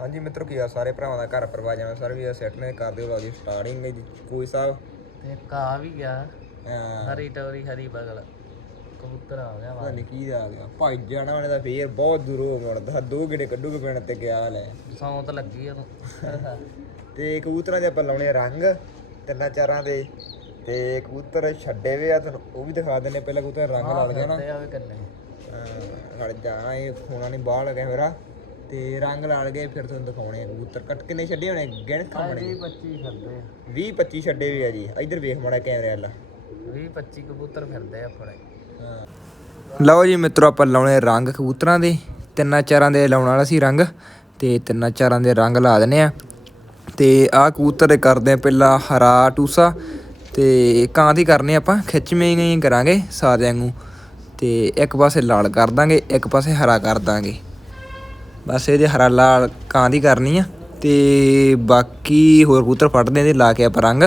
ਹਾਂਜੀ ਮਿੱਤਰੋ ਕੀ ਆ ਸਾਰੇ ਭਰਾਵਾਂ ਦਾ ਘਰ ਪਰਿਵਾਰ ਜਿਵੇਂ ਸਾਰੇ ਵੀ ਸੈੱਟ ਨੇ ਕਰਦੇ ਹੋ ਜੀ ਸਟਾਰਟਿੰਗ ਜੀ ਕੋਈ ਸਾਹਿਬ? ਤੇ ਕਾ ਵੀ ਗਿਆ ਹਰੀ ਟੋਰੀ ਹਰੀ ਬਗਲ ਕਬੂਤਰ ਆ ਗਿਆ ਪਤਾ ਵਾ ਨਹੀਂ ਕੀ ਆ ਗਿਆ। ਭਾਈ ਜਾਣਾ ਉਹਨੇ ਦਾ ਫੇਰ ਬਹੁਤ ਦੂਰੋਂ ਮੁੜਦਾ ਦੋ ਗੇੜੇ ਕੱਢੂਗੇ ਪਿੰਡ ਤੇ ਗਿਆ ਹੈ ਸੌਂਤ ਲੱਗੀ ਉਹਨੂੰ ਤੇ। ਕਬੂਤਰਾਂ ਦੇ ਆਪਾਂ ਲਾਉਣੇ ਰੰਗ ਤਿੰਨਾਂ ਚਾਰਾਂ ਦੇ। ਤੇ ਕਬੂਤਰ ਛੱਡੇ ਵੇ ਆ ਤੁਹਾਨੂੰ ਉਹ ਵੀ ਦਿਖਾ ਦਿੰਨੇ ਪਹਿਲਾਂ ਕਬੂਤਰ ਰੰਗ ਲਾ ਲਗੇ ਨਾ। ਤੇ ਆਵੇ ਕੰਨੇ। ਹਟ ਜਾਣਾ ਇਹ ਖੋਣਾ ਨਹੀਂ ਬਾਹਰ ਲਗਾ ਮੇਰਾ। ਤੇ ਰੰਗ ਲਾ ਲਗੇ ਫਿਰ ਤੁਹਾਨੂੰ ਦਿਖਾਉਣੇ ਆ ਕਬੂਤਰ। ਕੱਟ ਕਿੰਨੇ ਛੱਡੇ ਹੋਣੇ? ਗਿਣ ਖਾਣੇ 20 25 ਫਿਰਦੇ ਆ। 20 25 ਛੱਡੇ ਵੀ ਆ ਜੀ। ਇੱਧਰ ਵੇਖ ਮਾੜਾ ਕੈਮਰੇ ਵਾਲਾ। 20 25 ਕਬੂਤਰ ਫਿਰਦੇ ਆ ਆਪਣੇ। ਲਓ ਜੀ ਮਿੱਤਰੋ ਆਪਾਂ ਲਾਉਣੇ ਰੰਗ ਕਬੂਤਰਾਂ ਦੇ। ਤਿੰਨਾਂ ਚਾਰਾਂ ਦੇ ਲਾਉਣ ਵਾਲਾ ਸੀ ਰੰਗ। ਤੇ ਤਿੰਨਾਂ ਚਾਰਾਂ ਦੇ ਰੰਗ ਲਾ ਦਿੰਨੇ ਆ। ਤੇ ਆਹ ਕਬੂਤਰ ਕਰਦੇ ਆ ਪਹਿਲਾਂ ਹਰਾ ਟੂਸਾ। ਤੇ ਕਾਂ ਦੀ ਕਰਨੇ ਆਪਾਂ ਖਿੱਚਵੇਂ ਹੀ ਕਰਾਂਗੇ ਸਾਰਿਆਂ ਨੂੰ ਤੇ ਇੱਕ ਪਾਸੇ ਲਾਲ ਕਰ ਦਾਂਗੇ ਇੱਕ ਪਾਸੇ ਹਰਾ ਕਰ ਦਾਂਗੇ। ਬਸ ਇਹਦੇ ਹਰਾਲਾ ਕਾਂ ਦੀ ਕਰਨੀ ਆ ਤੇ ਬਾਕੀ ਹੋਰ ਕਬੂਤਰ ਫੜਦੇ ਇਹਦੇ ਲਾ ਕੇ ਆਪਾਂ ਰੰਗ।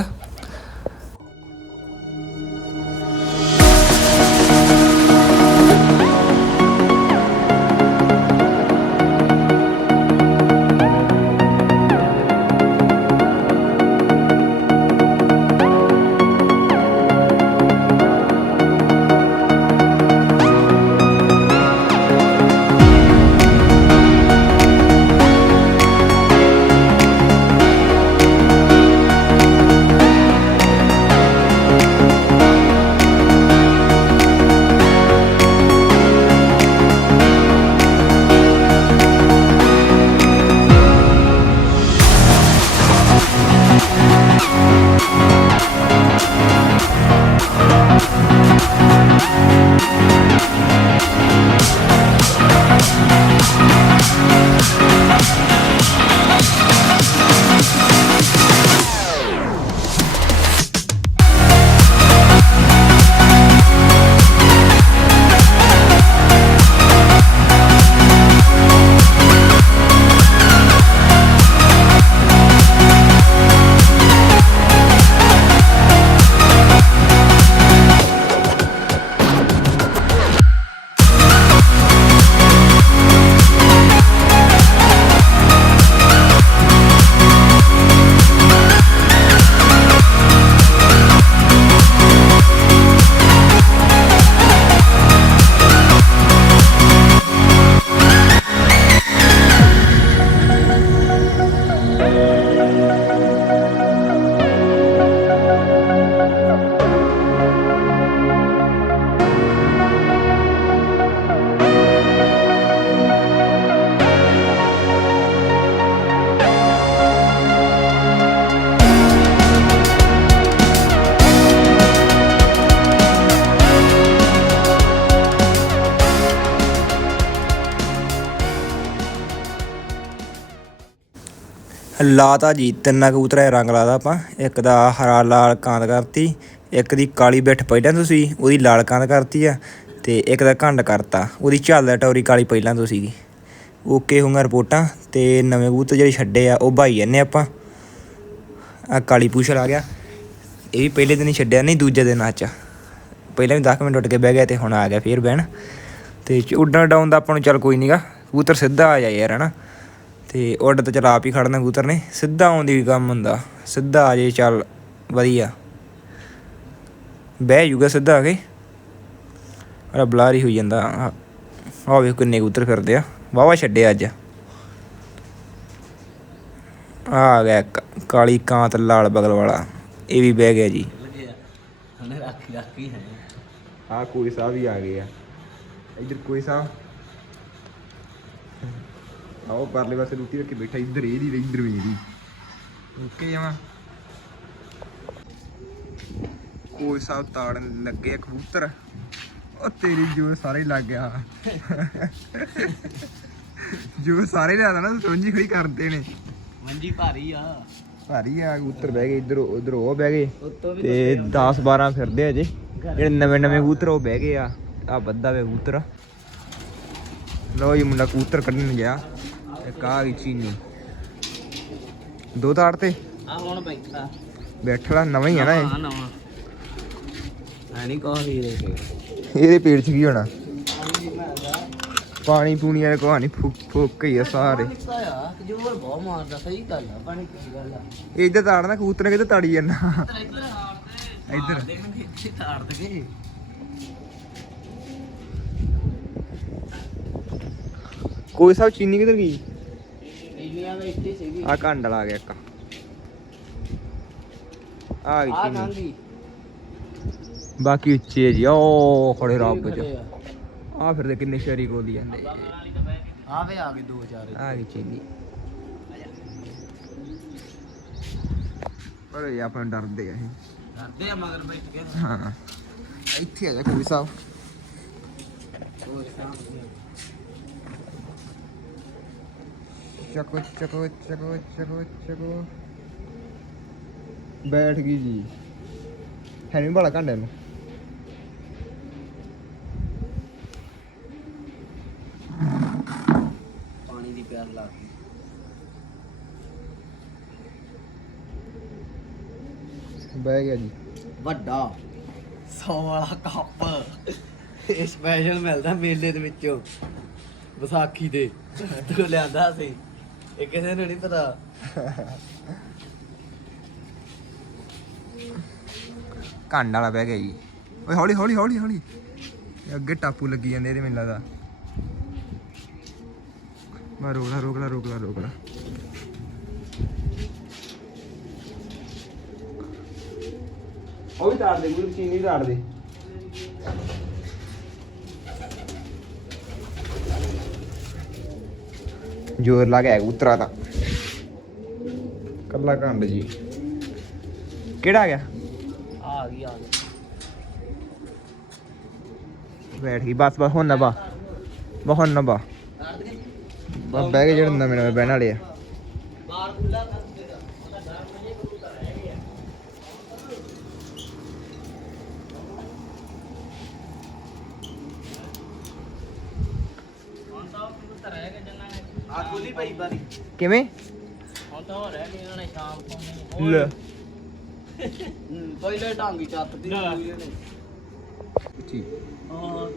ਲਾਤਾ ਜੀ, ਤਿੰਨਾਂ ਕਬੂਤਰਾਂ ਦੇ ਰੰਗ ਲਾਦਾ ਆਪਾਂ। ਇੱਕ ਦਾ ਹਰਾ, ਲਾਲ ਕਾਂਦ ਕਰਤੀ। ਇੱਕ ਦੀ ਕਾਲੀ ਬਿੱਠ ਪਹਿਲਾਂ ਤੁਸੀਂ, ਉਹਦੀ ਲਾਲ ਕਾਂਦ ਕਰਤੀ ਆ ਤੇ ਇੱਕ ਦਾ ਘੰਡ ਕਰਤਾ। ਉਹਦੀ ਝਾਲ ਟੌਰੀ ਕਾਲੀ ਪਹਿਲਾਂ ਤੋਂ ਸੀਗੀ ਓਕੇ ਹੋਊਗਾ ਰਿਪੋਰਟਾਂ ਤੇ ਨਵੇਂ ਕਬੂਤਰ ਜਿਹੜੇ ਛੱਡੇ ਆ, ਉਹ ਭਾਈ ਜੰਨੇ ਆਪਾਂ। ਆ ਕਾਲੀ ਪੂਛਲ ਆ ਗਿਆ। ਇਹ ਵੀ ਪਹਿਲੇ ਦਿਨ ਹੀ ਛੱਡਿਆ, ਨਹੀਂ ਦੂਜੇ ਦਿਨ ਅੱਜ ਪਹਿਲਾਂ ਵੀ 10 ਮਿੰਟ ਉੱਡ ਕੇ ਬਹਿ ਗਿਆ ਤੇ ਹੁਣ ਆ ਗਿਆ ਫੇਰ ਬਹਿਣ। ਤੇ ਉੱਡਣ ਡਾਊਨ ਦਾ ਆਪਾਂ ਨੂੰ ਚੱਲ ਕੋਈ ਨਹੀਂਗਾ ਕਬੂਤਰ ਸਿੱਧਾ ਆ ਜਾ ਯਾਰ, ਹਨਾ। ਤੇ ਉੱਡ ਤਾਂ ਚਲ ਆਪ ਹੀ ਖੜਨਾ ਕਬੂਤਰ ਨੇ। ਸਿੱਧਾ ਆਉਣ ਦੀ ਵੀ ਕੰਮ ਹੁੰਦਾ। ਸਿੱਧਾ ਆ ਜੇ ਚੱਲ ਵਧੀਆ। ਬਹਿ ਜੂਗਾ ਸਿੱਧਾ ਆ ਕੇ। ਅਰੇ ਬਲਾਰੀ ਹੋਈ ਜਾਂਦਾ। ਆ ਵੇਖ ਕਿੰਨੇ ਕਬੂਤਰ ਫਿਰਦੇ ਆ। ਵਾਵਾ ਛੱਡੇ ਅੱਜ। ਆ ਗਿਆ ਕਾਲੀ ਕਾਂਤ ਲਾਲ ਬਗਲ ਵਾਲਾ। ਇਹ ਵੀ ਬਹਿ ਗਿਆ ਜੀ। ਲੱਗਿਆ ਉਹਨੇ ਰਾਖੀ ਰਾਖੀ ਹੈ। ਆ ਕੋਈ ਸਾਹਿਬ ਵੀ ਆ ਗਏ ਆ ਇੱਧਰ ਕੋਈ ਸਾਹਿਬ ਆਓ ਪਰਲੇ ਪਾਸੇ ਰੋਟੀ ਰੱਖ ਕੇ ਬੈਠਾ ਇੱਧਰ ਇਹਦੀ ਤੇ ਇੱਧਰ ਮੇਰੀ ਓਕੇ ਜਾਵਾਂ ਕੋਈ ਸਾਹਿਬ ਤਾੜਨ ਲੱਗੇ ਆ ਕਬੂਤਰ। ਉਹ ਤੇਰੀ ਜੋ ਸਾਰੇ ਲੱਗ ਗਿਆ। ਜੋ ਸਾਰੇ ਲਿਆਦਾ ਨਾ ਸੋਝੀ ਖੜੀ ਕਰਦੇ ਨੇ। ਮੰਜੀ ਭਾਰੀ ਆ। ਭਾਰੀ ਆ ਕਬੂਤਰ ਬਹਿ ਗਏ ਇੱਧਰ ਉਧਰ ਉਹ ਬਹਿ ਗਏ। ਤੇ 10 12 ਫਿਰਦੇ ਆ ਜੇ ਜਿਹੜੇ ਨਵੇਂ ਨਵੇਂ ਕਬੂਤਰ ਉਹ ਬਹਿ ਗਏ ਆ। ਆ ਬੱਦਾ ਵੇ ਕਬੂਤਰ ਲੋ ਜੀ ਮੁੰਡਾ ਕਬੂਤਰ ਕੱਢਣ ਗਿਆ। ਇੱਕ ਆ ਗਈ ਚੀਨੀ। ਦੋ ਤਾੜ ਤੇ? ਆ ਹੁਣ ਬੈਠਾ। ਨਵਾਂ ਹੀ ਨਾ ਇਹ। ਆ ਨਵਾਂ। ਐ ਨਹੀਂ ਕਹੀ ਦੇ ਇਹਦੇ ਪੇਟ 'ਚ ਕੀ ਹੋਣਾ? ਪਾਣੀ ਪੂਣੀ ਵਾਲੇ ਫੁੱਕ ਫੁੱਕ ਹੀ ਆ ਸਾਰੇ। ਨਿੱਕਾ ਆ ਜੋਰ ਬਹੁਤ ਮਾਰਦਾ ਸਹੀ ਗੱਲ ਆ ਪਾਣੀ ਕੀ ਗੱਲ ਆ। ਇੱਧਰ ਤਾੜਨਾ ਕਬੂਤਰ ਨੇ ਕਿਤੇ ਤਾੜੀ ਜਾਂਦਾ। ਇੱਧਰ ਹਾਰਦੇ ਇੱਧਰ। ਹਾਰਦੇ ਮੈਨੂੰ ਇੱਥੇ ਤਾੜ ਦੇ ਕੋਈ ਸਭ ਚੀਨੀ ਕਿੱਧਰ ਗਈ? ਇੰਨੀਆਂ ਦਾ ਇੱਥੇ ਸੀਗੀ। ਆ ਕੰਡਲ ਆ ਗਿਆ ਇੱਕ। ਆ ਗਈ ਆ। ਚੀਨੀ ਨਾਂਗੀ ਬਾਕੀ ਉੱਚੇ ਆ ਜੀ ਉਹ ਖੜੇ ਰੱਬ ਚ। ਆ। ਆ ਫਿਰ ਤੇ ਕਿੰਨੇ ਸ਼ਰੀ ਕੋਲੀ ਜਾਂਦੇ। ਆ ਵੇ ਆ ਗਏ ਦੋ ਚਾਰ ਆ ਗਈ ਚੀਨੀ। ਪਰ ਇਹ ਆਪਾਂ ਡਰਦੇ ਆ ਇਹ। ਡਰਦੇ ਆ ਮਗਰ ਬੈਠ ਕੇ। ਹਾਂ। ਇੱਥੇ ਆ ਜਾ ਕੋਈ ਸਾਹਿਬ ਹੋਰ ਸਾਹਮਣੇ ਚੱਕੋ ਚੱਕੋ ਚੱਕੋ ਚੱਕੋ ਚੱਕੋ। ਬੈਠ ਗਈ ਜੀ। ਹੈ ਨਹੀਂ ਬੜਾ ਘੰਟੇ ਨੂੰ। ਪਾਣੀ ਦੀ ਪਿਆਰ ਲਾ ਕੇ ਬਹਿ ਗਿਆ ਜੀ। ਵੱਡਾ 100 ਵਾਲਾ ਕੱਪ। ਇਹ ਸਪੈਸ਼ਲ ਮਿਲਦਾ ਮੇਲੇ ਦੇ ਵਿੱਚੋਂ। ਵਿਸਾਖੀ ਦੇ। ਤੂੰ ਲਿਆਂਦਾ ਸੀ। ਇਹ ਕਿਸੇ ਨੂੰ ਨਹੀਂ ਪਤਾ। ਕੰਡ ਵਾਲਾ ਬਹਿ ਗਿਆ ਜੀ। ਓਏ ਹੌਲੀ ਹੌਲੀ ਹੌਲੀ ਹੌਲੀ। ਇਹ ਅੱਗੇ ਟਾਪੂ ਲੱਗੀ ਜਾਂਦੇ ਇਹਦੇ ਮੈਨੂੰ ਲੱਗਦਾ। ਮੈਂ ਰੋਕ ਲਾ ਰੋਕ ਲਾ ਰੋਕ ਲਾ ਰੋਕ ਲਾ। ਉਹ ਵੀ ਤਾੜ ਦੇ ਗੁਰੂ ਚੀਨੀ ਤਾੜ ਦੇ। ਜੋਰ ਲਾ ਗਿਆ ਉਤਰਾ ਤਾਂ। ਕੱਲਾ ਕੰਡ ਜੀ। ਕਿਹੜਾ ਆ ਗਿਆ? ਆ ਗਈ ਆ ਗਈ। ਬੈਠ ਗਈ ਬਸ ਬਸ ਹੁਣ ਨਾ ਬਾ। ਹੁਣ ਨਾ ਬਾ। ਬਸ ਬਹਿ ਕੇ ਜਿਹੜਾ ਨਵੇਂ ਨਵੇਂ ਬਹਿਣ ਵਾਲੇ ਆ ਬਾਹਰ ਖੁੱਲਾ ਕਰ ਦੇਗਾ ਉਹਦਾ ਘਰ ਮਜੇ ਕਬੂਤਰ ਰਹਿ ਗਿਆ ਹੁਣ ਤਾਂ ਉਹ ਕਬੂਤਰ ਰਹਿ ਗਏ ਜੰਨਾ ਨੇ ਬਾਰੀ। ਕਿਵੇਂ? ਹੁਣ ਤਾਂ ਰਹਿ ਗਏ ਉਹਨਾਂ ਨੇ ਸ਼ਾਮ ਤੋਂ ਲੈ। ਪਹਿਲੇ ਢਾਂਗੀ ਚੱਤ ਦੀ ਦੂਜੇ ਨੇ ਠੀਕ। ਹਾਂ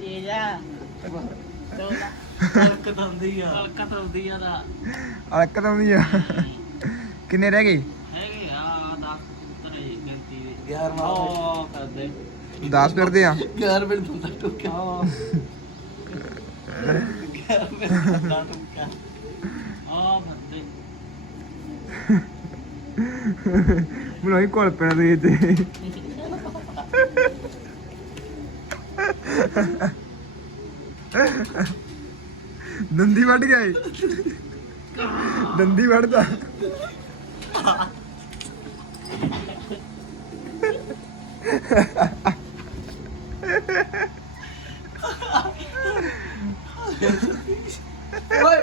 ਤੇਜ ਆ। ਹਲਕਤ ਆਉਂਦੀ ਆ। ਹਲਕਤ ਆਉਂਦੀ ਆ ਦਾ ਅਲਕਦਮ ਦੀ ਆ। ਕਿੰਨੇ ਰਹਿ ਗਏ? ਹੈਗੇ ਆ 10 ਕਬੂਤਰ ਹੈ ਗਿਣਤੀ ਦੇ 11 ਉਹ ਕਰਦੇ। 10 ਫਿਰਦੇ ਆ। 11 ਮਿੰਟ ਟੁੱਕਿਆ ਹਾਂ। 11 ਮਿੰਟ ਬੰਦਾ ਆ ਬੰਦੇ ਮੈਨੂੰ ਹੀ ਕੋਲ ਪੈਣਾ ਦੇ ਤੇ ਦੰਦੀ ਵੱਢ ਗਿਆ ਏ ਦੰਦੀ ਵੱਢਦਾ ਓਏ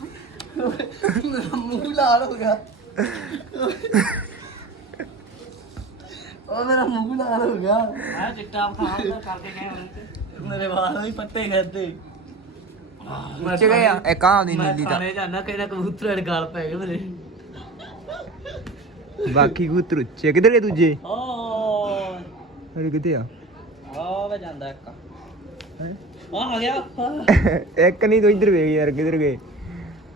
ਮੇਰਾ ਮੂੰਹ ਲਾਲ ਹੋ ਗਿਆ। ਉਹ ਮੇਰਾ ਮੂੰਹ ਲਾਲ ਹੋ ਗਿਆ। ਆ ਚਿੱਟਾ ਖਾਣ ਕਰਕੇ ਗਏ ਮੇਰੇ ਵਾਲ ਵੀ ਪੱਤੇ ਖਾਦੇ। ਨੀਚੇ ਗਏ ਆ। ਇੱਕ ਆ ਦੀ ਨੀਲੀ ਦਾ ਥਾਣੇ ਜਾਣਾ ਕਿਹੜਾ ਕਬੂਤਰ ਦੇ ਗਾਲ ਪੈ ਗਏ ਮੇਰੇ। ਬਾਕੀ ਕਬੂਤਰ ਉੱਚੇ ਕਿੱਧਰ ਗਏ ਦੂਜੇ? ਓ ਅਰੇ ਕਿੱਥੇ ਆ? ਆ ਵੇ ਜਾਂਦਾ ਇੱਕ। ਹੈਂ? ਆ ਆ ਗਿਆ। ਇੱਕ ਨਹੀਂ ਤੂੰ ਇੱਧਰ ਵੇਖ ਯਾਰ ਕਿੱਧਰ ਗਏ?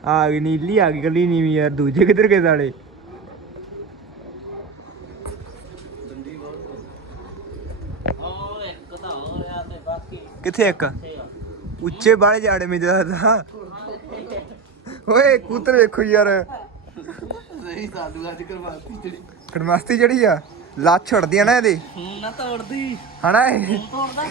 ਆ ਗਈ ਨੀਲੀ ਆ ਗਈ ਕੱਲੀ ਨੀਵੀਂ ਯਾਰ ਦੂਜੇ ਕਿੱਧਰ ਗਏ ਸਾਲੇ? ਕਿੱਥੇ ਇੱਕ? ਉੱਚੇ ਬਾਲੇ ਜਾੜੇ ਮੇ ਜ਼ਿਆਦਾ ਓਏ ਕਬੂਤਰ ਵੇਖੋ ਯਾਰ। ਨਹੀਂ ਸਾਡੂ ਅੱਜ ਕਰਵਾਤੀ ਜਿਹੜੀ। ਕੜਮਸਤੀ ਜਿਹੜੀ ਆ ਛੁੱਟਦੀ ਆ ਨਾ ਇਹਦੇ। ਹੁਣ ਨਾ ਤੋੜਦੀ। ਹਨਾ ਇਹ? ਤੋੜਦਾ।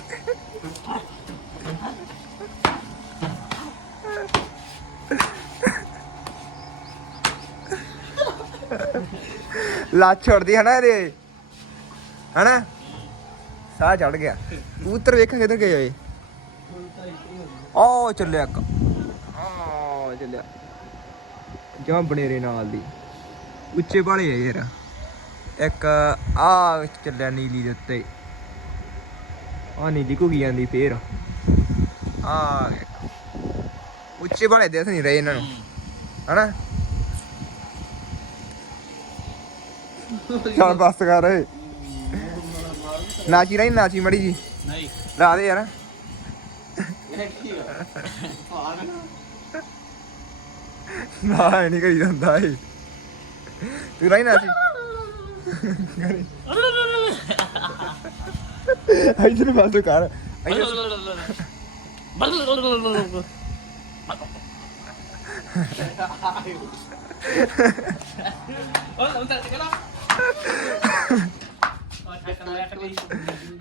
ਲੱਤ ਛੁੱਟਦੀ ਹਨਾ ਇਹਦੇ। ਹਨਾ? ਸਾਹ ਚੜ ਗਿਆ। ਕਬੂਤਰ ਵੇਖ ਕਿੱਧਰ ਗਏ ਓਏ। ਆ ਚੱਲਿਆ ਇੱਕ। ਆ ਚੱਲਿਆ। ਜਮਾਂ ਬਨੇਰੇ ਨਾਲ ਦੀ। ਉੱਚੇ ਵਾਲੇ ਆ ਯਾਰ। ਇੱਕ ਆ ਚੱਲਿਆ ਨੀਲੀ ਦੇ ਉੱਤੇ। ਆ ਨੀਲੀ ਘੁਗੀ ਜਾਂਦੀ ਫੇਰ। ਆ ਉੱਚੇ ਵਾਲੇ ਦੇਖ ਨਹੀਂ ਰਹੇ ਇਹਨਾਂ ਨੂੰ। ਹਨਾ? ਚੱਲ ਬਸ ਕਰ ਓਏ। ਨਾਚੀ ਰਹੀ ਨਾਚੀ ਮੜੀ ਜੀ। ਨਹੀਂ। ਲਾ ਦੇ ਯਾਰ। ਨਾ ਇਹ ਨਹੀਂ ਕਰੀ ਜਾਂਦਾ ਏ ਤੂੰ ਰਹੀ ਨਾਚੀ। ਇਧਰ ਬਸ ਕਰ। ਇੱਧਰ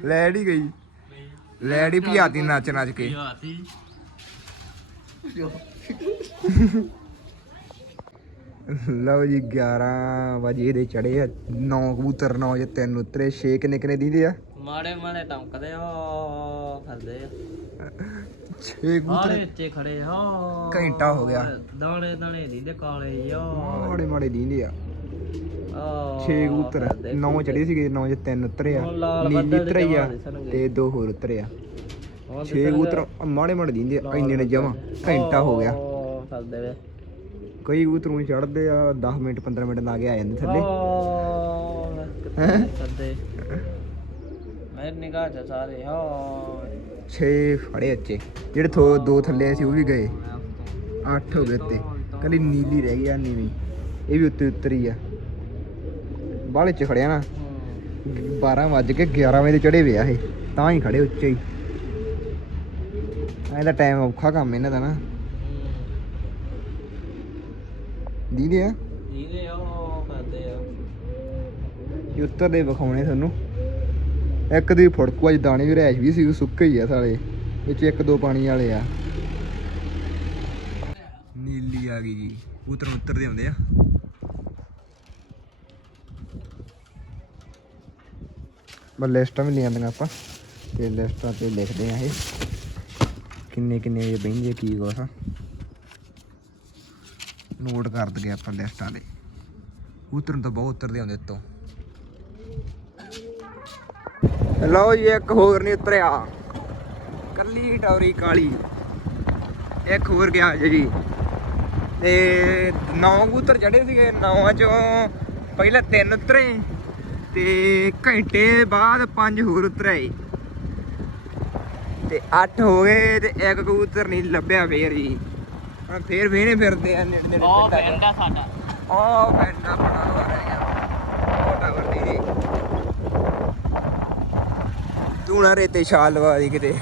ਲੈਡ ਹੀ ਗਈ। ਲੈਡ ਹੀ ਭਜਾਤੀ ਨੱਚ ਨੱਚ ਕੇ। ਲਓ ਜੀ 11 ਵਜੇ ਦੇ ਚੜੇ ਆ। 9 ਕਬੂਤਰ 9 ਜੇ ਤਿੰਨ ਉਤਰੇ। 6 ਕਿੰਨੇ ਕਿੰਨੇ ਦੀਦੇ ਆ? ਮਾੜੇ ਮਾੜੇ ਟਮਕਦੇ ਹੋ ਫਿਰਦੇ ਆ। 6 ਕਬੂਤਰ। ਉੱਚੇ ਖੜੇ ਹੋ। ਘੰਟਾ ਹੋ ਗਿਆ। ਦਾਣੇ ਦਾਣੇ ਦੀਦੇ ਕਾਲੇ ਯੋ ਮਾੜੇ ਮਾੜੇ ਦੀਦੇ ਆ। 6 ਕਬੂਤਰ 9 ਚੜੇ ਸੀਗੇ 9 ਜੇ ਤਿੰਨ ਉਤਰੇ ਆ। ਨੀਲੀ ਉਤਰੇ ਆ। ਤੇ ਦੋ ਹੋਰ ਉਤਰੇ ਆ। 6 ਕਬੂਤਰ ਮਾੜੇ ਮਾੜੇ ਦੀਦੇ ਇੰਨੇ ਨੇ ਜਮਾ ਘੰਟਾ ਹੋ ਗਿਆ। ਕਈ ਕਬੂਤਰ ਨੂੰ ਚੜਦੇ ਆ 10 ਮਿੰਟ 15 ਮਿੰਟ ਲਾ ਕੇ ਆ ਜਾਂਦੇ ਥੱਲੇ। ਥੱਲੇ ਫਿਰਦੇ ਮੇਰੇ ਨਿਗਾਹ ਚ ਸਾਰੇ ਹੋ 6 ਫੜੇ ਅੱਚੇ ਜਿਹੜੇ ਥੋ ਦੋ ਥੱਲੇ ਸੀ ਉਹ ਵੀ ਗਏ। 8 ਹੋ ਗਏ ਤੇ ਕੱਲੀ ਨੀਲੀ ਰਹਿ ਗਈ ਆ ਨੀਵੀਂ। ਇਹ ਵੀ ਉੱਤੇ ਉਤਰੀ ਆ। ਬਾਹਲੇ ਚ ਖੜਿਆ ਨਾ। 12 ਵੱਜ ਕੇ 11 ਵਜੇ ਚੜੇ ਵੇ ਆ ਇਹ ਤਾਂ ਹੀ ਖੜੇ ਉੱਚੇ ਹੀ। ਐਂ ਦਾ ਟਾਈਮ ਔਖਾ ਕੰਮ ਇਹਨਾਂ ਦਾ ਨਾ। ਦੀਦੇ ਆ? ਇਹਦੇ ਉਹ ਫਿਰਦੇ ਆ। ਇਹ ਉੱਤਰਦੇ ਵਿਖਾਉਣੇ ਤੁਹਾਨੂੰ। ਇੱਕ ਦੀ ਫੜਕੂ ਅੱਜ ਦਾਣੇ ਵੀ ਰੈਸ਼ ਵੀ ਸੀ ਸੁੱਕੇ ਹੀ ਆ ਸਾਲੇ। ਵਿੱਚ ਇੱਕ ਦੋ ਪਾਣੀ ਵਾਲੇ ਆ। ਨੀਲੀ ਆ ਗਈ ਜੀ। ਉਤਰ ਉਤਰਦੇ ਆਉਂਦੇ ਆ। ਬਸ ਲਿਸਟਾਂ ਵੀ ਲਿਆਂਦੀਆਂ ਆਪਾਂ। ਤੇ ਲਿਸਟਾਂ ਤੇ ਲਿਖਦੇ ਆ ਇਹ। ਕਿੰਨੇ ਕਿੰਨੇ ਇਹ ਬਹਿੰਦੇ ਕੀ ਕੁਛ ਨੋਟ ਕਰ ਦਗੇ ਆਪਾਂ ਲਿਸਟਾਂ ਦੇ। ਉਤਰਨ ਤੋਂ ਬਹੁਤ ਉਤਰਦੇ ਆਉਂਦੇ ਉੱਤੋਂ। ਲਓ ਜੀ, ਇੱਕ ਹੋਰ ਨਹੀਂ ਉਤਰਿਆ। ਕੱਲੀ ਟੌਰੀ ਕਾਲੀ। ਇੱਕ ਹੋਰ ਗਿਆ ਜੀ। ਤੇ ਨੌ ਕਬੂਤਰ ਚੜੇ ਸੀਗੇ। ਨੌਆਂ ਚੋਂ ਪਹਿਲਾਂ ਤਿੰਨ ਉਤਰੇ। ਤੇ ਘੰਟੇ ਬਾਅਦ ਪੰਜ ਹੋਰ ਉਤਰੇ ਤੇ 8 ਹੋ ਗਏ ਤੇ ਇੱਕ ਕਬੂਤਰ ਨਹੀਂ ਲੱਭਿਆ ਫੇਰ ਜੀ ਹੁਣ ਫੇਰ ਵੇਹਣੇ ਫਿਰਦੇ ਆ ਨੇੜੇ ਨੇੜੇ ਉਹ ਪਿੰਡਾਂ। ਪਿੰਡ ਸਾਡਾ। ਉਹ ਪੈਂਦਾ ਬਣਾ ਹੋ ਰਿਹਾ ਨਾ ਰੇਤੇ ਛਾਲ ਲਵਾ ਦੀ ਕਿਤੇ।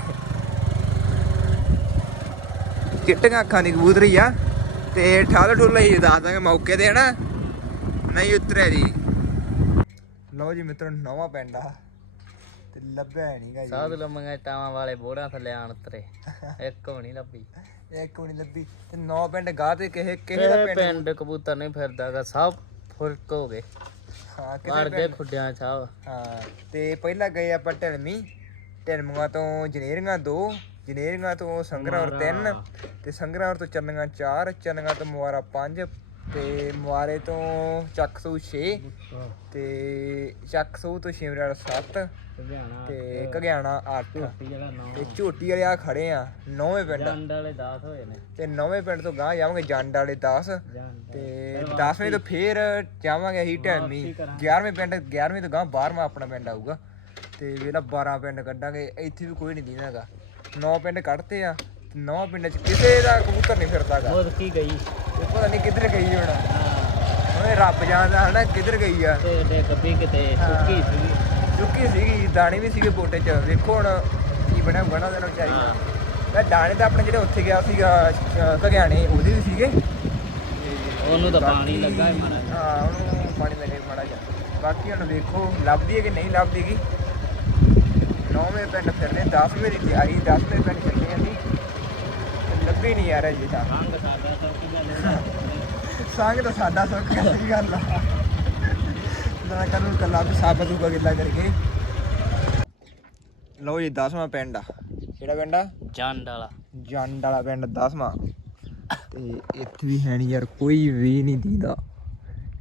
ਚਿੱਟੀਆਂ ਅੱਖਾਂ ਦੀ ਕਬੂਤਰੀ ਆ। ਤੇ ਠਾਲ ਠੁੱਲ ਹੀ ਦੱਸ ਦਾਂਗੇ ਮੌਕੇ ਤੇ ਹਨਾ। ਨਹੀਂ ਉਤਰਿਆ ਜੀ। ਲਓ ਜੀ ਮਿੱਤਰੋ ਨਵਾਂ ਪਿੰਡ ਆ। ਤੇ ਲੱਭਿਆ ਨਹੀਂਗਾ ਸਾਧ ਜੀ ਲੰਮੀਆਂ ਟਾਵਾਂ ਵਾਲੇ ਬੋੜਾਂ ਥੱਲੇ ਆਣ ਉਤਰੇ। ਇੱਕ ਵੀ ਨਹੀਂ ਲੱਭੀ। ਇੱਕ ਵੀ ਨਹੀਂ ਲੱਭੀ। ਤੇ ਨੌ ਪਿੰਡ ਗਾਹ ਤੇ ਕਿਸੇ ਕਿਸੇ ਦਾ ਪਿੰਡ? ਪਿੰਡ ਕਬੂਤਰ ਨਹੀਂ ਫਿਰਦਾਗਾ ਸਭ ਫੁਰਕ ਹੋ ਗਏ। ਹਾਂ ਕਿਸੇ ਗਏ ਖੁੱਡਿਆਂ ਹਾਂ ਤੇ ਪਹਿਲਾਂ ਗਏ ਆਪਾਂ ਢਲਮੀ ਢਲਮੀਆਂ ਤੋਂ ਜਨੇਰੀਆਂ ਦੋ ਜਨੇਰੀਆਂ ਤੋਂ ਸੰਗਰਾਵਰ ਤਿੰਨ ਤੇ ਸੰਗਰਾਵਰ ਤੋਂ ਚੰਨੀਆਂ ਚਾਰ ਚੰਨੀਆਂ ਤੋਂ ਮੁਆਰਾ ਪੰਜ ਤੇ ਮੁਆਰੇ ਤੋਂ ਚੱਕਸੂ 6 ਤੇ ਚੱਕਸੂ ਤੋਂ ਸ਼ਿਮਰਾੜ 7 ਲੁਧਿਆਣਾ ਤੇ ਘਗਿਆਣਾ 8 ਜਿਹੜਾ ਨੌ। ਤੇ ਝੋਟੀ ਵਾਲੇ ਆ ਖੜੇ ਆ ਨੌਵੇਂ ਪਿੰਡ। ਜੰਡ ਵਾਲੇ 10 ਹੋਏ ਨੇ। ਤੇ ਨੌਵੇਂ ਪਿੰਡ ਤੋਂ ਗਾਂ ਜਾਵਾਂਗੇ ਜੰਡ ਵਾਲੇ 10 ਜੰਡ ਤੇ 10ਵੇਂ ਤੋਂ ਫੇਰ ਜਾਵਾਂਗੇ ਅਸੀਂ ਢਲਮੀ 11ਵੇਂ ਪਿੰਡ 11ਵੇਂ ਤੋਂ ਗਾਂ 12ਵਾਂ ਆਪਣਾ ਪਿੰਡ ਆਊਗਾ। ਤੇ ਵੇਲਾ 12 ਪਿੰਡ ਕੱਢਾਂਗੇ ਇੱਥੇ ਵੀ ਕੋਈ ਨਹੀਂ ਦੀਨਾਗਾ 9 ਪਿੰਡ ਕੱਢਤੇ ਆ ਨੌ ਪਿੰਡ ਚ ਕਿਸੇ ਦਾ ਕਬੂਤਰ ਨਹੀਂ ਫਿਰਦਾਗਾ ਹੋਰ ਕੀ ਗਈ। ਤੇ ਪਤਾ ਨਹੀਂ ਕਿੱਧਰ ਗਈ ਹੁਣ। ਹਾਂ। ਉਹਨੇ ਰੱਬ ਜਾਣਦਾ ਹਨਾ ਕਿੱਧਰ ਗਈ ਆ। ਤੇ ਦੇ ਗੱਬੀ ਕਿਤੇ ਸੁੱਕੀ ਸੀ ਚੁੱਕੀ ਸੀਗੀ ਦਾਣੇ ਵੀ ਸੀਗੇ ਬੋਟੇ ਚ। ਵੇਖੋ ਹੁਣ ਕੀ ਬਣਿਆ ਬਣਾ ਦੇਣਾ ਵਿਚਾਰੀ। ਹਾਂ। ਮੈਂ ਦਾਣੇ ਤਾਂ ਆਪਣੇ ਜਿਹੜੇ ਉੱਥੇ ਗਿਆ ਸੀਗਾ ਅਹ, ਘਗਿਆਣੇ ਉਹਦੇ ਵੀ ਸੀਗੇ। ਉਹਨੂੰ ਤਾਂ ਪਾਣੀ ਲੱਗਾ ਹੈ ਮਾਰਾ ਹਾਂ ਉਹਨੂੰ ਪਾਣੀ ਲੱਗੇ ਮਾੜਾ ਜਿਹਾ। ਬਾਕੀ ਹੁਣ ਵੇਖੋ ਲੱਭਦੀ ਹੈ ਕਿ ਨਹੀਂ ਲੱਭਦੀਗੀ ਨੌਵੇਂ ਪਿੰਡ ਫਿਰਨੇ 10ਵੇਂ ਦੀ ਤਿਆਰੀ 10ਵੇਂ ਪਿੰਡ ਚੱਲੇ ਜਾਂਦੀ ਲੱਭੀ ਨਹੀਂ ਯਾਰ ਅਜੇ ਤਾਂ। ਸੰਗ ਤਾਂ ਸਾਡਾ ਸੁੱਖ ਦੀ ਗੱਲ ਆ। ਨਾ ਕਰਨ ਕੱਲਾ ਵੀ ਸਾਬਤ ਉਗਾ ਗਿੱਲਾ ਕਰਕੇ। ਲਓ ਜੀ 10ਵਾਂ ਪਿੰਡ ਆ। ਕਿਹੜਾ ਪਿੰਡ ਆ? ਜੰਡ ਵਾਲਾ। ਜੰਡ ਵਾਲਾ ਪਿੰਡ 10ਵਾਂ ਤੇ ਇੱਥੇ ਵੀ ਹੈ ਨਹੀਂ ਯਾਰ ਕੋਈ ਵੀ ਨਹੀਂ ਦੀਦਾ।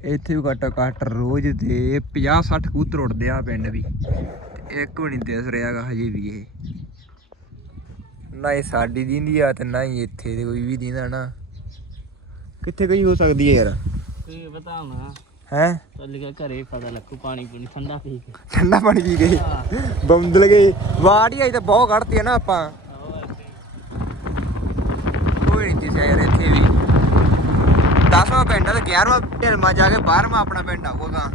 ਇੱਥੇ ਵੀ ਘੱਟੋ ਘੱਟ ਰੋਜ਼ ਦੇ 50 60 ਕਬੂਤਰ ਉੱਡਦੇ ਆ ਪਿੰਡ ਵੀ। ਇੱਕ ਵੀ ਨਹੀਂ ਦਿਸ ਰਿਹਾਗਾ ਹਜੇ ਵੀ ਇਹ। ਨਾ ਇਹ ਸਾਡੀ ਦੀਂਦੀ ਆ ਤੇ ਨਾ ਹੀ ਇੱਥੇ ਦੇ ਕੋਈ ਵੀ ਦੀਂਦਾ ਨਾ। ਕਿੱਥੇ ਗਈ ਹੋ ਸਕਦੀ ਹੈ ਯਾਰ? ਕੀ ਬਤਾਉਣਾ ਹੈ? ਚੱਲ ਗਿਆ ਘਰੇ ਪਤਾ ਲੱਗੂ ਪਾਣੀ ਪੂਣੀ ਠੰਡਾ ਪੀ ਕੇ। ਠੰਡਾ ਪਾਣੀ ਪੀ ਗਏ ਬੰਦਲ ਗਏ। ਵਾੜੀ ਆਈ ਤਾਂ ਬਹੁਤ ਕੱਢਤੀ ਹੈ ਨਾ ਆਪਾਂ। ਕੋਈ ਨਹੀਂ ਯਾਰ ਇੱਥੇ ਵੀ। 10ਵਾਂ ਪਿੰਡ ਆ ਤੇ 11ਵਾਂ ਢਿਲਮਾ ਜਾ ਕੇ 12ਵਾਂ ਆਪਣਾ ਪਿੰਡ ਆਊਗਾ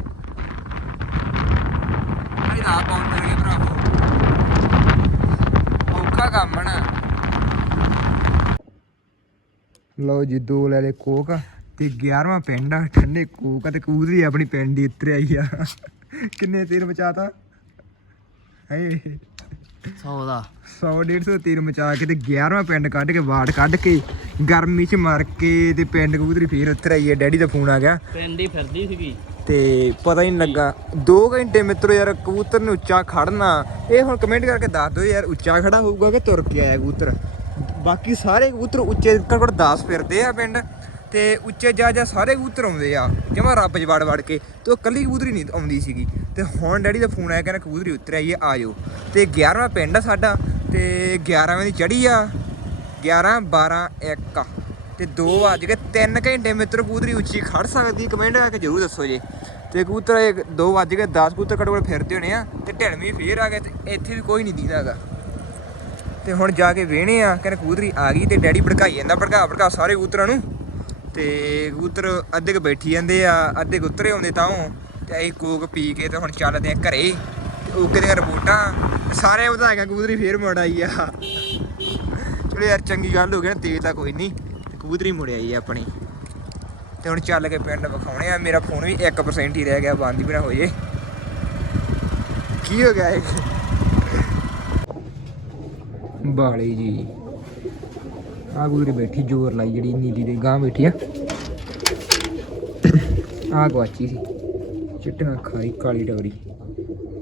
ਅਰੇ ਨਾ ਪਹੁੰਚ ਗਏ ਭਰਾਵੋ। ਔਖਾ ਕੰਮ ਹੈ ਨਾ। ਲਓ ਜੀ ਦੋ ਲੈ ਲੈ ਕੋਕ ਤੇ 11ਵਾਂ ਪਿੰਡ ਆ ਠੰਡੇ ਕੋਕ ਤੇ ਕੂਦਰੀ ਆਪਣੀ ਪਿੰਡ ਦੀ ਇੱਧਰ ਆਈ ਆ। ਕਿੰਨੇ ਤੀਰ ਬਚਾਤਾ ਹਏ। 100 ਦਾ। 100 150 ਤੀਰ ਮਚਾ ਕੇ ਤੇ 11ਵਾਂ ਪਿੰਡ ਕੱਢ ਕੇ ਵਾੜ ਕੱਢ ਕੇ ਗਰਮੀ 'ਚ ਮਰ ਕੇ ਤੇ ਪਿੰਡ ਕਬੂਤਰੀ ਫੇਰ ਉੱਤਰ ਆਈ ਹੈ ਡੈਡੀ ਦਾ ਫੋਨ ਆ ਗਿਆ। ਪਿੰਡ ਹੀ ਫਿਰਦੀ ਸੀਗੀ। ਤੇ ਪਤਾ ਹੀ ਨਹੀਂ ਲੱਗਾ। 2 ਘੰਟੇ ਮਿੱਤਰੋ ਯਾਰ ਕਬੂਤਰ ਨੂੰ ਉੱਚਾ ਖੜਨਾ। ਇਹ ਹੁਣ ਕਮੈਂਟ ਕਰਕੇ ਦੱਸ ਦਿਓ ਯਾਰ ਉੱਚਾ ਖੜਾ ਹੋਊਗਾ ਕਿ ਤੁਰ ਕੇ ਆਇਆ ਕਬੂਤਰ? ਬਾਕੀ ਸਾਰੇ ਕਬੂਤਰ ਉੱਚੇ, ਘੱਟੋ ਘੱਟ 10 ਫਿਰਦੇ ਆ ਪਿੰਡ ਤੇ ਉੱਚੇ ਜਾ ਜਾ ਸਾਰੇ ਕਬੂਤਰ ਆਉਂਦੇ ਆ, ਜਮਾ ਰੱਬ ਜਵਾੜ ਵੜ ਕੇ ਤੇ ਉਹ ਕੱਲੀ ਕਬੂਤਰੀ ਨਹੀਂ ਆਉਂਦੀ ਸੀਗੀ। ਤੇ ਹੁਣ ਡੈਡੀ ਦਾ ਫੋਨ ਆਇਆ ਕਹਿੰਦਾ ਕਬੂਤਰੀ ਉੱਤਰ ਆਈ ਹੈ ਆ ਜਾਓ। ਤੇ 11ਵਾਂ ਪਿੰਡ ਆ ਸਾਡਾ ਤੇ 11ਵੇਂ ਦੀ ਚੜੀ ਆ 11 12 1 ਤੇ 2 ਵੱਜ ਕੇ 3 ਘੰਟੇ ਮਿੱਤਰ ਕਬੂਤਰੀ ਉੱਚੀ ਖੜ ਸਕਦੀ ਕਮੈਂਟ ਕਰਕੇ ਜਰੂਰ ਦੱਸੋ ਜੀ। ਤੇ ਕਬੂਤਰ 2 ਵੱਜ ਕੇ 10 ਕਬੂਤਰ ਘੱਟੋ ਘੱਟ ਫਿਰਦੇ ਹੋਣੇ ਆ ਤੇ ਢਿਲਵੀਂ ਫੇਰ ਆ ਗਏ ਤੇ ਇੱਥੇ ਵੀ ਕੋਈ ਨਹੀਂ ਦੀਦਾ ਹੈਗਾ। ਤੇ ਹੁਣ ਜਾ ਕੇ ਵੇਹਣੇ ਆ, ਕਹਿੰਦੇ ਕਬੂਤਰੀ ਆ ਗਈ ਤੇ ਡੈਡੀ ਭੜਕਾਈ ਜਾਂਦਾ, ਭੜਕਾ ਭੜਕਾ ਸਾਰੇ ਕਬੂਤਰਾਂ ਨੂੰ। ਤੇ ਕੂਤਰ ਅੱਧੇ ਕੁ ਬੈਠੀ ਜਾਂਦੇ ਆ, ਅੱਧੇ ਕੁ ਉਤਰੇ ਆਉਂਦੇ ਤਾਂ ਉਹ, ਤੇ ਅਸੀਂ ਕੋਕ ਪੀ ਕੇ ਤੇ ਹੁਣ ਚੱਲਦੇ ਆ ਘਰੇ। ਤੇ ਓਕੇ ਦੀਆਂ ਰਿਪੋਰਟਾਂ? ਸਾਰੇ ਕੇ ਕਬੂਤਰੀ ਫੇਰ ਮੁੜ ਆਈ ਆ। ਚਲੋ ਯਾਰ, ਚੰਗੀ ਗੱਲ ਹੋ ਗਈ ਨਾ, ਤੇਜ਼ ਤਾਂ ਕੋਈ ਨਹੀਂ। ਤੇ ਕਬੂਤਰੀ ਮੁੜ ਆਈ ਆ ਆਪਣੀ। ਤੇ ਹੁਣ ਚੱਲ ਕੇ ਪਿੰਡ ਵਿਖਾਉਣੇ ਆ, ਮੇਰਾ ਫੋਨ ਵੀ 1% ਹੀ ਰਹਿ ਗਿਆ, ਬੰਦ ਹੀ ਵੀ ਨਾ ਹੋ ਜੇ ਕੀ ਹੋ ਗਿਆ ਇਹ? ਬਾਲੀ ਜੀ। ਆ ਗੁਰੀ ਬੈਠੀ, ਜ਼ੋਰ ਲਾਈ ਜਿਹੜੀ ਨੀਲੀ ਦੇ ਗਾਂ ਬੈਠੀ ਆ। ਆ ਗਵਾਚੀ ਸੀ। ਚਿੱਟੀਆਂ ਖਾਈ ਕਾਲੀ ਡੋਰੀ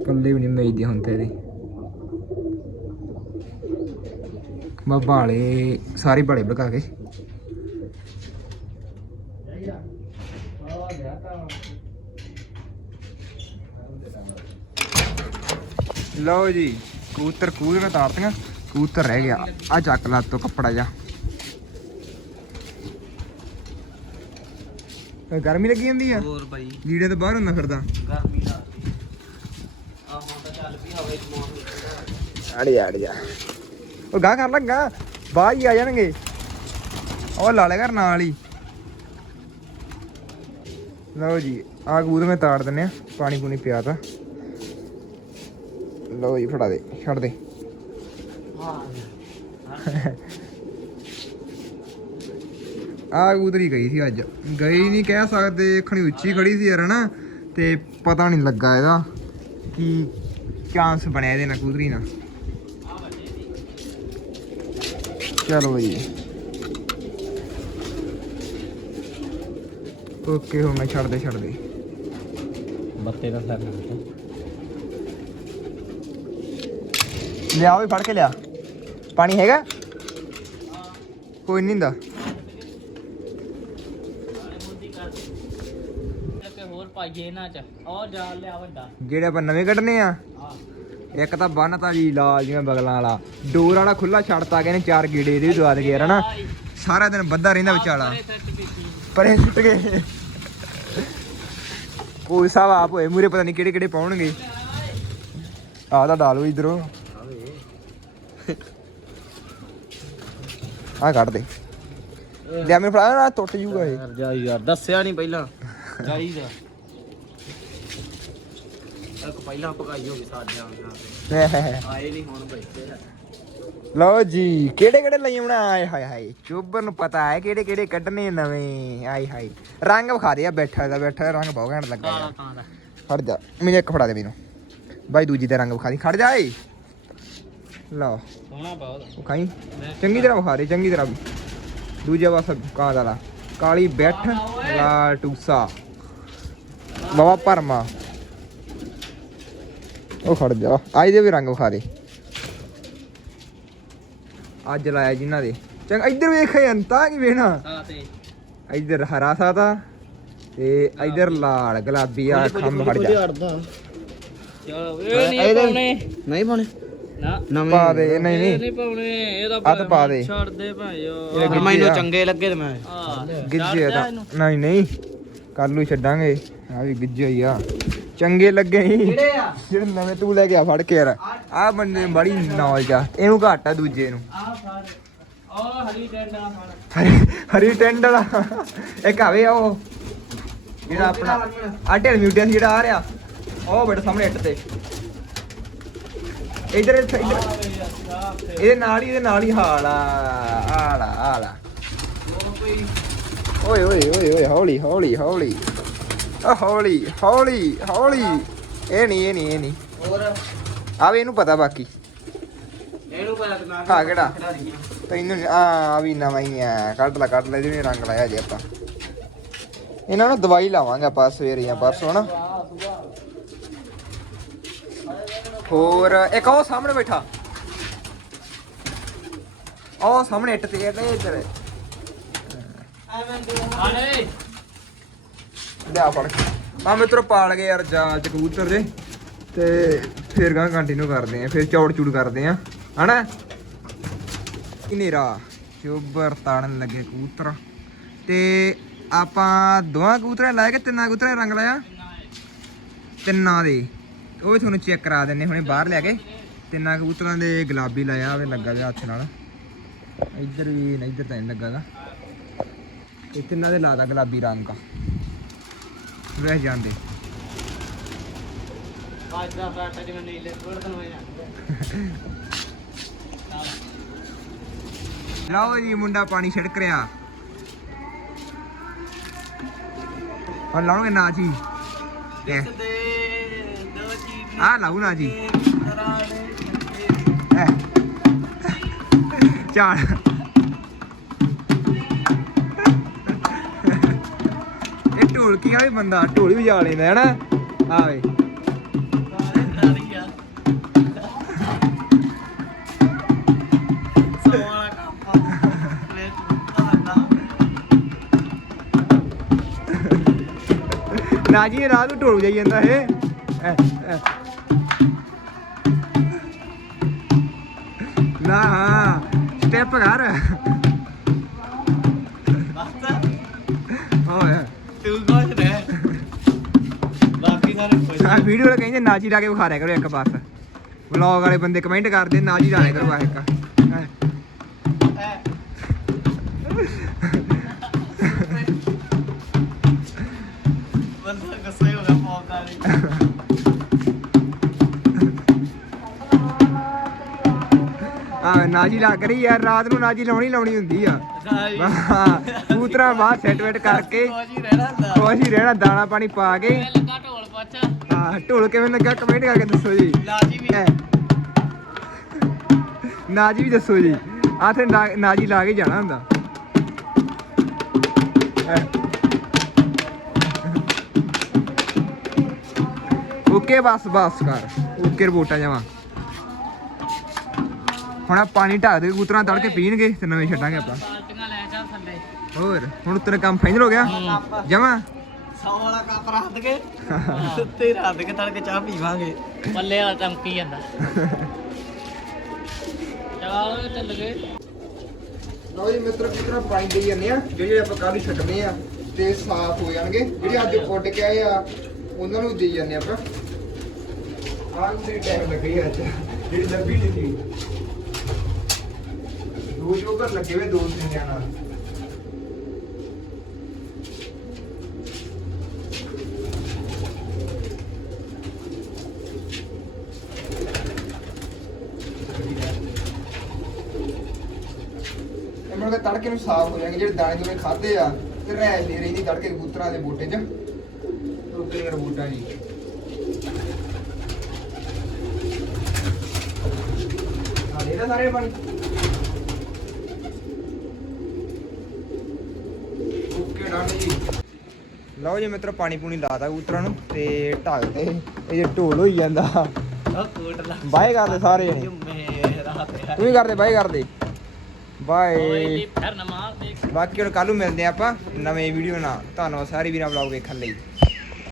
ਪੱਲੇ ਵੀ ਨਹੀਂ ਮੇਜਦੇ ਹੁਣ ਤੇ ਇਹਦੇ। ਮੈਂ ਬਾਲੇ ਸਾਰੇ ਬਾਲੇ ਬਕਾ ਕੇ ਲਓ ਜੀ ਕੂਤਰ ਕੂਦ ਨੇ ਤਾਰਤੀਆਂ। ਕਬੂਤਰ ਰਹਿ ਗਿਆ। ਆ ਚੱਕ ਲਾ ਤੋ ਕੱਪੜਾ ਜਾ ਗਰਮੀ ਲੱਗੀ ਜਾਂਦੀ ਆ। ਹੋਰ ਬਾਈ। ਲੀੜੇ ਤੋਂ ਬਾਹਰ ਹੁੰਦਾ ਫਿਰਦਾ। ਗਰਮੀ ਦਾ ਆ ਹੁਣ ਤਾਂ ਚੱਲ ਵੀ ਹਵਾ ਇੱਕ ਮੌਸਮ ਅੜ ਜਾ ਅੜ ਜਾ। ਉਹ ਗਾਂ ਕਰ ਲੱਗਾ ਬਾਹਰ ਹੀ ਆ ਜਾਣਗੇ। ਉਹ ਲਾਲੇ ਘਰ ਨਾਲ ਹੀ। ਲਓ ਜੀ ਆ ਕਬੂਤਰ ਮੈਂ ਤਾੜ ਦਿੰਨੇ ਆ। ਪਾਣੀ ਪੂਣੀ ਪਿਆ ਤਾ। ਲਓ ਜੀ ਫੜਾ ਦੇ ਛੱਡ ਦੇ। ਆ ਕਬੂਤਰੀ ਗਈ ਸੀ ਅੱਜ। ਗਈ ਨਹੀਂ ਕਹਿ ਸਕਦੇ ਖਣੀ ਉੱਚੀ ਖੜੀ ਸੀ ਯਾਰ ਹਨਾ? ਤੇ ਪਤਾ ਨਹੀਂ ਲੱਗਾ ਇਹਦਾ ਕੀ ਚਾਂਸ ਬਣਿਆ ਇਹਦੇ ਨਾਲ ਕਬੂਤਰੀ ਨਾਲ। ਚਲੋ ਜੀ। ਓਕੇ ਹੋ ਮੈਂ ਛੱਡ ਦੇ ਛੱਡ ਦੇ ਬੱਤੇ ਦਾ ਸਰ ਲਿਆ ਵੀ ਫੜ ਕੇ ਲਿਆ। ਪਾਣੀ ਹੈਗਾ? ਕੋਈ ਨਹੀਂ ਦਾ ਤੇ ਹੋਰ ਪਾਈਏ ਇਹਨਾਂ ਚ ਉਹ ਜਾਲ ਲਿਆ ਵੱਡਾ ਜਿਹੜੇ ਆਪਾਂ ਨਵੇਂ ਕੱਢਨੇ ਆ। ਆ ਇੱਕ ਤਾਂ ਬੰਨਤਾ ਜੀ ਲਾਲ ਜਿਵੇਂ ਬਗਲਾਂ ਵਾਲਾ। ਡੋਰ ਵਾਲਾ ਖੁੱਲਾ ਛੱਡਤਾ ਗਏ ਨੇ ਚਾਰ ਗੀੜੇ ਇਹਦੇ ਵੀ ਦਵਾ ਦੇ ਯਾਰ, ਹਨਾ? ਸਾਰਾ ਦਿਨ ਬੰਦਾ ਰਹਿੰਦਾ ਵਿਚਾਲਾ। ਪਰੇ ਸੁੱਟ ਗਏ। ਕੋਈ ਸਾਹਿਬ ਆਪ ਹੋਏ ਮੂਰੇ ਪਤਾ ਨਹੀਂ ਕਿਹੜੇ ਕਿਹੜੇ ਪਾਉਣਗੇ। ਆ ਤਾਂ ਡਾਲੋ ਇਧਰੋਂ। ਆ ਕੱਢ ਦੇ। ਲੈ ਮੈਨੂੰ ਫੜਾ ਨਾ ਟੁੱਟ ਜੂਗਾ ਇਹ। ਯਾਰ ਜਾ ਯਾਰ ਦੱਸਿਆ ਨਹੀਂ ਪਹਿਲਾਂ। ਚਾਹੀਦਾ ਇੱਕ ਪਹਿਲਾਂ ਪਕਾਈ ਹੋ ਗਈ ਸਾਡੇ ਆਉਂਦਾ ਆਏ ਨਹੀਂ ਹੁਣ ਬੈਠੇ ਆ ਲਓ ਜੀ ਕਿਹੜੇ ਕਿਹੜੇ ਲਈ ਆਉਣਾ? ਆਏ ਹਾਏ ਹਾਏ ਚੋਬਰ ਨੂੰ ਪਤਾ ਹੈ ਕਿਹੜੇ ਕਿਹੜੇ ਕੱਢਨੇ ਨਵੇਂ। ਆਏ ਹਾਏ ਰੰਗ ਵਿਖਾ ਦੇ ਆ ਬੈਠਾ ਦਾ ਬੈਠਾ ਦਾ ਰੰਗ ਬਹੁਤ ਘੈਂਟ ਲੱਗਾ ਯਾਰ। ਖੜ ਜਾ ਮੈਨੂੰ ਇੱਕ ਫੜਾ ਦੇ ਮੈਨੂੰ ਬਾਈ ਦੂਜੀ ਦਾ ਰੰਗ ਵਿਖਾ ਦੀ। ਖੜ ਜਾ ਏ ਲਓ ਸੋਹਣਾ ਬਹੁਤ। ਵਿਖਾਈ। ਚੰਗੀ ਤਰ੍ਹਾਂ ਵਿਖਾ ਦੇ ਚੰਗੀ ਤਰ੍ਹਾਂ ਦੂਜਾ ਪਾਸਾ ਕਾਂ ਵਾਲਾ। ਕਾਲੀ ਬੈਠ ਲਾਲ ਟੂਸਾ। ਬਾਬਾ ਪਰਮਾ ਉਹ ਖੜ ਜਾ। ਆਈ ਦੇ ਵੀ ਰੰਗ ਵਿਖਾ ਦੇ। ਅੱਜ ਲਾਇਆ ਜਿਨ੍ਹਾਂ ਦੇ। ਚੰਗਾ ਇੱਧਰ ਵੇਖ ਅੰਤਾ ਕੀ ਵੇਣਾ ਹਾਂ ਤੇ। ਇੱਧਰ ਹਰਾ ਸਾਦਾ ਤੇ ਇੱਧਰ ਲਾਲ ਗੁਲਾਬੀ ਆ ਖੰਭ ਫੜ ਜਾ। ਚਲੋ ਇਹ ਨਹੀਂ ਪਾਉਣੇ। ਨਹੀਂ ਪਾਉਣੇ। ਨਵੇਂ। ਪਾ ਦੇ ਨਹੀਂ ਨਹੀਂ। ਨਹੀਂ ਪਾਉਣੇ ਇਹਦਾ ਪਾ ਦੇ। ਛੱਡ ਦੇ ਭਾਈਓ ਗਿੱਜੇ ਮੈਨੂੰ। ਚੰਗੇ ਲੱਗੇ ਤੇ ਮੈਂ। ਗਿੱਜੇ ਦਾ ਨਹੀਂ ਨਹੀਂ। ਕੱਲ ਨੂੰ ਛੱਡਾਂਗੇ। ਆ ਵੀ ਗਿੱਜੇ ਹੀ ਆ। ਚੰਗੇ ਲੱਗੇ ਹੀ ਕਿਹੜੇ ਆ? ਜਿਹੜੇ ਨਵੇਂ ਤੂੰ ਲੈ ਕੇ ਆ ਫੜ ਕੇ ਯਾਰ। ਆ ਬੰਦੇ ਨੂੰ ਬੜੀ ਨੌਲੇਜ ਆ। ਇਹਨੂੰ ਘੱਟ ਆ ਦੂਜੇ ਨੂੰ। ਆ ਫੜ। ਉਹ ਹਰੀ ਡੰਡਾ ਫੜ। ਹਰੀ ਹਰੀ ਟੈਂਡ ਵਾਲਾ। ਇੱਕ ਆਵੇ ਆ ਉਹ। ਜਿਹੜਾ ਆਪਣਾ ਆ ਢੇਰ ਮਿਊਟੀਅਨ ਜਿਹੜਾ ਆ ਰਿਹਾ। ਉਹ ਬੈਠਾ ਸਾਹਮਣੇ ਇੱਟ ਤੇ। ਇਧਰ ਇੱਧਰ ਇਹਦੇ ਨਾਲ ਹੀ ਇਹਦੇ ਨਾਲ ਹੀ ਹਾਲ ਆ ਆਲਾ ਆਲਾ ਓਏ ਓਏ ਓਏ ਓਏ ਹੌਲੀ ਹੌਲੀ ਹੌਲੀ। ਆ ਹੌਲੀ ਹੌਲੀ ਹੌਲੀ। ਇਹ ਨਹੀਂ ਇਹ ਨਹੀਂ ਇਹ ਨਹੀਂ। ਹੋਰ? ਆਵੇ ਇਹਨੂੰ ਪਤਾ ਬਾਕੀ। ਇਹਨੂੰ ਪਤਾ ਮੈਂ ਆ ਕਿਹੜਾ? ਤੈਨੂੰ ਆ। ਆ ਵੀ ਨਵਾਂ ਹੀ ਆ। ਕੱਢ ਲੈ ਕੱਢ ਲੈ ਇਹਦੇ ਵੀ ਰੰਗ ਲਾਇਆ ਜੇ ਆਪਾਂ। ਇਹਨਾਂ ਨੂੰ ਦਵਾਈ ਲਾਵਾਂਗੇ ਆਪਾਂ ਸਵੇਰੇ ਜਾਂ ਪਰਸੋਂ ਨਾ ਹੋਰ, ਇੱਕ ਉਹ ਸਾਹਮਣੇ ਬੈਠਾ। ਉਹ ਸਾਹਮਣੇ ਇੱਟ ਤੇ ਇਹਦੇ ਇੱਧਰ। ਆਲੇ ਲਿਆ ਫੜ। ਆ ਮਿੱਤਰੋ ਪਾਲ ਗਏ ਯਾਰ ਜਾ ਕਬੂਤਰ ਦੇ ਤੇ ਫੇਰ ਗਾਂ ਕੰਟੀਨਿਊ ਕਰਦੇ ਆ, ਫਿਰ ਚੌੜ ਚੂੜ ਕਰਦੇ ਆ। ਹਨਾ? ਹਨੇਰਾ ਚੋਬਰ ਤਾੜਨ ਲੱਗੇ ਕਬੂਤਰ। ਤੇ ਆਪਾਂ ਦੋਵਾਂ ਕਬੂਤਰਾਂ ਲਾਏ ਕਿ ਤਿੰਨਾਂ ਕਬੂਤਰਾਂ ਰੰਗ ਲਾਇਆ? ਤਿੰਨਾਂ ਦੇ। ਉਹ ਵੀ ਤੁਹਾਨੂੰ ਚੈੱਕ ਕਰਾ ਦਿੰਨੇ ਹੁਣੇ ਬਾਹਰ ਲੈ ਕੇ। ਤਿੰਨਾਂ ਕਬੂਤਰਾਂ ਦੇ ਗੁਲਾਬੀ ਲਾਇਆ ਉਹਦੇ ਲੱਗਾ ਜਿਹਾ ਹੱਥ ਨਾਲ। ਇੱਧਰ ਵੀ ਨਹੀਂ ਇੱਧਰ ਤਾਂ ਨਹੀਂ ਲੱਗਾਗਾ। ਤੇ ਤਿੰਨਾਂ ਦੇ ਲਾਦਾ ਗੁਲਾਬੀ ਰੰਗ। ਦਾ ਵਹਿ ਜਾਂਦੇ। ਅੱਜ ਦਾ ਫਰਾਟਾ ਜਿਵੇਂ ਨੀਲੇ ਕੋਲ ਹੋਇਆ ਲਓ ਜੀ, ਮੁੰਡਾ ਪਾਣੀ ਛਿੜਕ ਰਿਹਾ। ਹੁਣ ਲਾਉਣਗੇ ਨਾ ਜੀ। ਦੇ ਦੋ ਜੀ ਆ ਲਾਉ ਨਾ ਜੀ। ਚਾਲ। ਇਹ ਢੋਲਕੀ ਆ ਵੀ ਬੰਦਾ, ਢੋਲੀ ਵਜਾ ਲੈਂਦਾ ਹੈ ਨਾ ਆਵੇ। ਨਾ ਜੀ, ਇਹ ਰਾਤ ਨੂੰ ਢੋਲ ਜਾਈ ਜਾਂਦਾ ਇਹ। ਕਰ ਓਏ। ਤੂੰ ਕੁਝ ਰਹਿ ਬਾਕੀ ਸਾਰੇ ਖੁਸ਼ ਆ ਵੀਡੀਓ ਵਾਲੇ ਕਹਿੰਦੇ ਨਾਜੀ ਲਾ ਕੇ ਵਿਖਾ ਰਿਆ ਕਰੋ ਇੱਕ ਬਸ ਵਲੌਗ ਵਾਲੇ ਬੰਦੇ ਕਮੈਂਟ ਕਰਦੇ ਨਾਜੀ ਲਾ ਲਿਆ ਕਰੋ ਆ ਇੱਕ। ਹੈਂ। ਬੰਦਾ ਨਾਜੀ ਲਾ ਕਰੀ ਯਾਰ ਰਾਤ ਨੂੰ ਨਾਜੀ ਲਾਉਣੀ ਲਾਉਣੀ ਹੁੰਦੀ ਆ। ਕੂਤਰਾ ਬਾਹਰ ਸੈੱਟ ਵੈਟ ਕਰਕੇ ਕੁਝ ਹੀ ਰਹਿਣਾ ਦਾਣਾ ਪਾਣੀ ਪਾ ਕੇ। ਲੱਗਾ ਢੋਲ ਪੁੱਛ ਹਾਂ ਢੋਲ ਕਿਵੇਂ ਲੱਗਾ ਕਮੈਂਟ ਕਰਕੇ ਦੱਸੋ ਜੀ। ਵੀ। ਨਾਜੀ ਵੀ ਦੱਸੋ ਜੀ। ਆਥੇ ਨਾਜੀ ਲਾ ਕੇ ਜਾਣਾ ਹੁੰਦਾ। ਓਕੇ ਬਸ ਬਸ ਕਰ। ਓਕੇ ਰਿਪੋਰਟਾਂ ਜਾਵਾਂ ਹੁਣ ਆ ਪਾਣੀ ਢਾਕ ਦੇ ਕਬੂਤਰਾਂ ਤੜ ਕੇ ਪੀਣਗੇ ਤੇ ਨਵੇਂ ਛੱਡਾਂਗੇ ਆਪਾਂ। ਪਾਲਟੀਆਂ ਲੈ ਜਾ ਥੱਲੇ। ਹੋਰ ਹੁਣ ਤੇਰਾ ਕੰਮ ਫਾਈਨਲ ਹੋ ਗਿਆ? ਜਮਾ? ਸੌ ਵਾਲਾ ਕੱਪ ਰੱਖ ਕੇ ਉੱਤੇ ਰੱਖ ਕੇ ਤੜਕੇ ਚਾਹ ਪੀਵਾਂਗੇ। ਪੱਲੇ ਵਾਲਾ ਚਮਕੀ ਜਾਂਦਾ? ਚਲੋ ਚੱਲ ਗਏ। ਜੀ ਮਿੱਤਰ ਕਿਤਰਾ ਪਾਣੀ ਦੇਈ ਜਾਂਦੇ ਆ ਜਿਹੜੇ ਆਪਾਂ ਕੱਲ ਨੂੰ ਛੱਡਨੇ ਆ ਤੇ ਸਾਫ਼ ਹੋ ਜਾਣਗੇ। ਜਿਹੜੇ ਅੱਜ ਉੱਡ ਕੇ ਆਏ ਆ ਉਹਨਾਂ ਨੂੰ ਦੇਈ ਜਾਂਦੇ ਆਪਾਂ। ਆਹ ਤੇ ਟਾਈਮ ਲੱਗੀ ਅੱਜ। ਜਿਹੜੀ ਲੱਭੀ ਨਹੀਂ ਸੀ। ਦੋ ਜੋਗਰ ਲੱਗੇ ਹੋਏ ਦੋ ਸਿੰਗਿਆਂ ਨਾਲ। ਇਹ ਮੁੜ ਤੜਕੇ ਨੂੰ ਸਾਫ਼ ਹੋ ਜਾਣਗੇ, ਜਿਹੜੇ ਦਾਣੇ ਦੂਣੇ ਖਾਦੇ ਆ, ਤੇ ਰਹਿ ਦੇ ਰਹਿੰਦੀ ਤੜਕੇ ਕਬੂਤਰਾਂ ਦੇ ਬੂਟੇ 'ਚ। ਟੋਕਰੇ ਦੇ ਬੂਟਾ ਜੀ ਆ ਦੇ ਸਾਰੇ ਪਾਣੀ ਓਕੇ ਡਨ ਜੀ ਲਓ ਜੀ ਮਿੱਤਰ ਪਾਣੀ ਪੂਣੀ ਲਾਤਾ ਕਬੂਤਰਾਂ ਨੂੰ ਤੇ ਢੱਕ ਦੇ ਇਹ ਜੇ ਢੋਲ ਹੋਈ ਜਾਂਦਾ। ਉਹ ਕੋਟ ਲਾ ਬਾਏ ਕਰਦੇ ਸਾਰੇ ਜਣੇ। ਤੇ ਤੂੰ ਵੀ ਕਰਦੇ ਬਾਏ ਕਰਦੇ। ਬਾਏ। ਫਿਰ ਨਮਾਜ਼ ਦੇਖ। ਬਾਕੀ ਹੁਣ ਕੱਲ ਨੂੰ ਮਿਲਦੇ ਆ ਆਪਾਂ ਨਵੇਂ ਵੀਡੀਓ ਨਾਲ। ਧੰਨਵਾਦ ਸਾਰੇ ਵੀਰਾਂ ਵਲੌਗ ਵੇਖਣ ਲਈ।